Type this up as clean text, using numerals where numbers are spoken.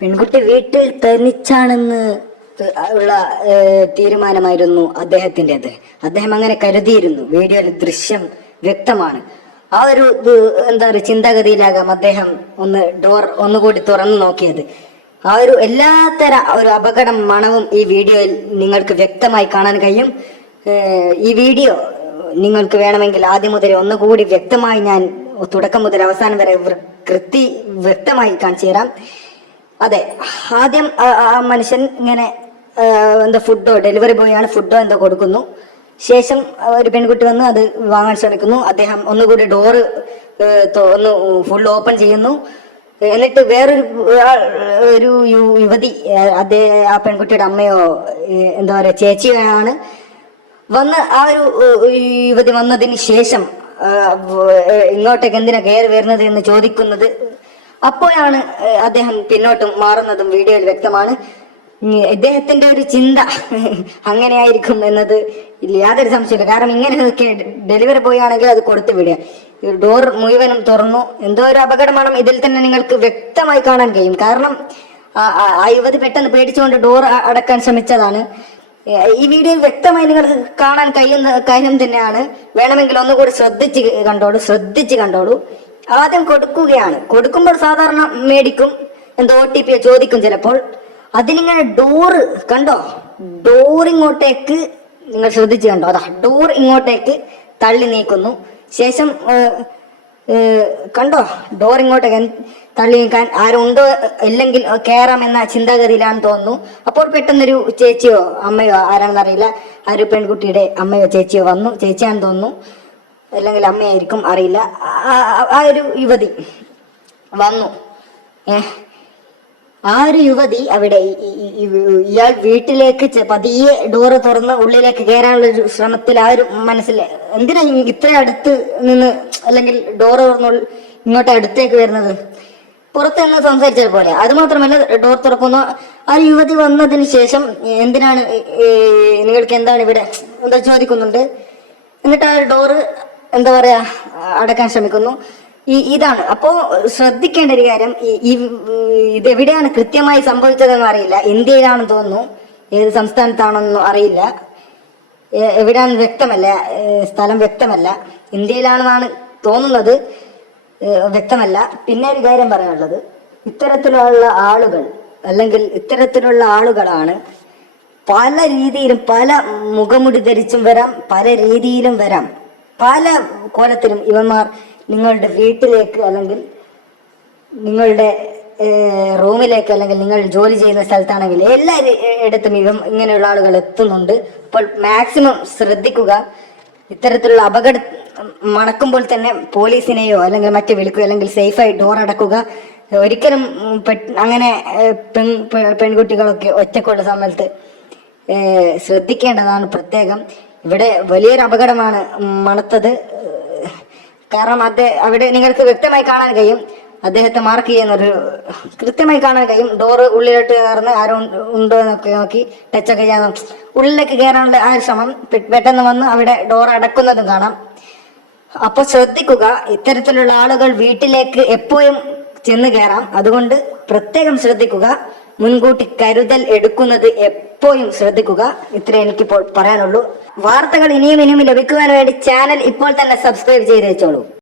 പെൺകുട്ടി വീട്ടിൽ തനിച്ചാണെന്ന് ഉള്ള തീരുമാനമായിരുന്നു അദ്ദേഹത്തിൻ്റെത്. അദ്ദേഹം അങ്ങനെ കരുതിയിരുന്നു. വീഡിയോയിൽ ദൃശ്യം വ്യക്തമാണ്. ആ ഒരു എന്താ പറയുക ചിന്താഗതിയിലാകാം അദ്ദേഹം ഡോർ ഒന്നുകൂടി തുറന്നു നോക്കിയത്. ആ ഒരു എല്ലാത്തര ഒരു അപകടം മണവും ഈ വീഡിയോയിൽ നിങ്ങൾക്ക് വ്യക്തമായി കാണാൻ കഴിയും. ഈ വീഡിയോ നിങ്ങൾക്ക് വേണമെങ്കിൽ ആദ്യം മുതൽ ഒന്നുകൂടി വ്യക്തമായി ഞാൻ തുടക്കം മുതൽ അവസാനം വരെ വ്യക്തമായി കാണിച്ചു തരാം. അതെ, ആദ്യം ആ മനുഷ്യൻ ഇങ്ങനെ ഫുഡോ ഡെലിവറി ബോയ് ആണ്, ഫുഡോ എന്തോ കൊടുക്കുന്നു. ശേഷം ഒരു പെൺകുട്ടി വന്ന് അത് വാങ്ങാൻ ശ്രമിക്കുന്നു. അദ്ദേഹം ഒന്നുകൂടി ഡോറ് ഒന്ന് ഫുൾ ഓപ്പൺ ചെയ്യുന്നു. എന്നിട്ട് വേറൊരു യുവതി, ആ പെൺകുട്ടിയുടെ അമ്മയോ എന്താ പറയുക ചേച്ചിയാണ് വന്ന്, ആ ഒരു യുവതി വന്നതിന് ശേഷം ഇങ്ങോട്ടേക്ക് എന്തിനാ കയറി വരുന്നത് എന്ന് ചോദിക്കുന്നത്. അപ്പോഴാണ് അദ്ദേഹം പിന്നോട്ട് മാറുന്നതും വീഡിയോയിൽ വ്യക്തമാണ്. ഇദ്ദേഹത്തിന്റെ ഒരു ചിന്ത അങ്ങനെയായിരിക്കും എന്നത് യാതൊരു സംശയമില്ല. കാരണം ഇങ്ങനെയൊക്കെ ഡെലിവറി ബോയ് ആണെങ്കിൽ അത് കൊടുത്തു വിടുക. ഡോർ മുഴുവനും തുറന്നു. എന്തോ ഒരു അപകടമാണ് ഇതിൽ തന്നെ നിങ്ങൾക്ക് വ്യക്തമായി കാണാൻ കഴിയും. കാരണം ആ യുവതി പെട്ടെന്ന് പേടിച്ചുകൊണ്ട് ഡോർ അടക്കാൻ ശ്രമിച്ചതാണ്. ഈ വീഡിയോയിൽ വ്യക്തമായി നിങ്ങൾക്ക് കാണാൻ കഴിയുന്ന കാര്യം തന്നെയാണ്. വേണമെങ്കിൽ ഒന്നുകൂടി ശ്രദ്ധിച്ച് കണ്ടോളൂ. ആദ്യം കൊടുക്കുകയാണ്. കൊടുക്കുമ്പോൾ സാധാരണ മേടിക്കും, എന്തോ OTP ചോദിക്കും ചിലപ്പോൾ. അതിനിങ്ങനെ ഡോറ് കണ്ടോ, ഡോർ ഇങ്ങോട്ടേക്ക് നിങ്ങൾ ശ്രദ്ധിച്ച് കണ്ടോ, അതാ ഡോർ ഇങ്ങോട്ടേക്ക് തള്ളി നീക്കുന്നു. ശേഷം കണ്ടോ, ഡോർ ഇങ്ങോട്ടേക്ക് തള്ളി നീക്കാൻ ആരുണ്ടോ ഇല്ലെങ്കിൽ കയറാമെന്ന ചിന്താഗതിയിലാണെന്ന് തോന്നുന്നു. അപ്പോൾ പെട്ടെന്നൊരു ചേച്ചിയോ അമ്മയോ ആരാണെന്നറിയില്ല, ആ ഒരു പെൺകുട്ടിയുടെ അമ്മയോ ചേച്ചിയോ വന്നു. ചേച്ചിയാണെന്ന് തോന്നുന്നു, അല്ലെങ്കിൽ അമ്മയായിരിക്കും, അറിയില്ല. ആ ഒരു യുവതി വന്നു. ആ ഒരു യുവതി അവിടെ ഇയാൾ വീട്ടിലേക്ക് പതിയെ ഡോറ് തുറന്ന് ഉള്ളിലേക്ക് കയറാനുള്ള ഒരു ശ്രമത്തിൽ ആ ഒരു മനസ്സിൽ എന്തിനാ ഇത്ര അടുത്ത് നിന്ന്, അല്ലെങ്കിൽ ഡോറ് തുറന്ന് ഇങ്ങോട്ട് അടുത്തേക്ക് വരുന്നത്, പുറത്ത് നിന്ന് സംസാരിച്ച പോലെ. അത് മാത്രമല്ല, ഡോർ തുറക്കുന്നു. ആ യുവതി വന്നതിന് ശേഷം എന്തിനാണ് നിങ്ങൾക്ക് എന്താണ് ഇവിടെ എന്താ ചോദിക്കുന്നുണ്ട്. എന്നിട്ട് ആ ഡോറ് എന്താ പറയാ അടക്കാൻ ശ്രമിക്കുന്നു. ഇതാണ്. അപ്പോ ശ്രദ്ധിക്കേണ്ട ഒരു കാര്യം, ഇതെവിടെയാണ് കൃത്യമായി സംഭവിച്ചതെന്ന് അറിയില്ല. ഇന്ത്യയിലാണെന്ന് തോന്നുന്നു, ഏത് സംസ്ഥാനത്താണെന്നും അറിയില്ല, എവിടെയാണെന്ന് വ്യക്തമല്ല, സ്ഥലം വ്യക്തമല്ല. ഇന്ത്യയിലാണെന്നാണ് തോന്നുന്നത്, വ്യക്തമല്ല. പിന്നെ ഒരു കാര്യം പറയാനുള്ളത്, ഇത്തരത്തിലുള്ള ആളുകൾ അല്ലെങ്കിൽ ഇത്തരത്തിലുള്ള ആളുകളാണ് പല രീതിയിലും, പല മുഖമുടി ധരിച്ചും വരാം, പല രീതിയിലും വരാം, പല കോലത്തിലും ഇവന്മാർ നിങ്ങളുടെ വീട്ടിലേക്ക് അല്ലെങ്കിൽ നിങ്ങളുടെ റൂമിലേക്ക് അല്ലെങ്കിൽ നിങ്ങൾ ജോലി ചെയ്യുന്ന സ്ഥലത്താണെങ്കിൽ എല്ലായിടത്തും ഇങ്ങനെയുള്ള ആളുകൾ എത്തുന്നുണ്ട്. അപ്പോൾ മാക്സിമം ശ്രദ്ധിക്കുക. ഇത്തരത്തിലുള്ള അപകടം മണക്കുമ്പോൾ തന്നെ പോലീസിനെയോ അല്ലെങ്കിൽ മറ്റു വിളിക്കുക, അല്ലെങ്കിൽ സേഫായി ഡോർ അടക്കുക. ഒരിക്കലും അങ്ങനെ പെൺകുട്ടികളൊക്കെ ഒറ്റക്കുള്ള സമയത്ത് ശ്രദ്ധിക്കേണ്ടതാണ് പ്രത്യേകം. ഇവിടെ വലിയൊരു അപകടമാണ് മണത്തത്. കാരണം അവിടെ നിങ്ങൾക്ക് വ്യക്തമായി കാണാൻ കഴിയും, അദ്ദേഹത്തെ മാർക്ക് ചെയ്യുന്നൊരു കൃത്യമായി കാണാൻ കഴിയും. ഡോറ് ഉള്ളിലോട്ട് കയറുന്ന ആരും ഉണ്ടോ എന്നൊക്കെ നോക്കി ടച്ചൊക്കെ ചെയ്യാൻ ഉള്ളിലേക്ക് കയറാനുള്ള ആ ശ്രമം പെട്ടെന്ന് വന്ന് അവിടെ ഡോർ അടക്കുന്നതും കാണാം. അപ്പൊ ശ്രദ്ധിക്കുക, ഇത്തരത്തിലുള്ള ആളുകൾ വീട്ടിലേക്ക് എപ്പോഴും ചെന്ന് കയറാം. അതുകൊണ്ട് പ്രത്യേകം ശ്രദ്ധിക്കുക, മുൻകൂട്ടി കരുതൽ എടുക്കുന്നത് എപ്പോഴും ശ്രദ്ധിക്കുക. ഇത്രേ എനിക്കിപ്പോൾ പറയാനുള്ളൂ. വാർത്തകൾ ഇനിയും ലഭിക്കുവാൻ വേണ്ടി ചാനൽ ഇപ്പോൾ തന്നെ സബ്സ്ക്രൈബ് ചെയ്ത് വെച്ചോളൂ.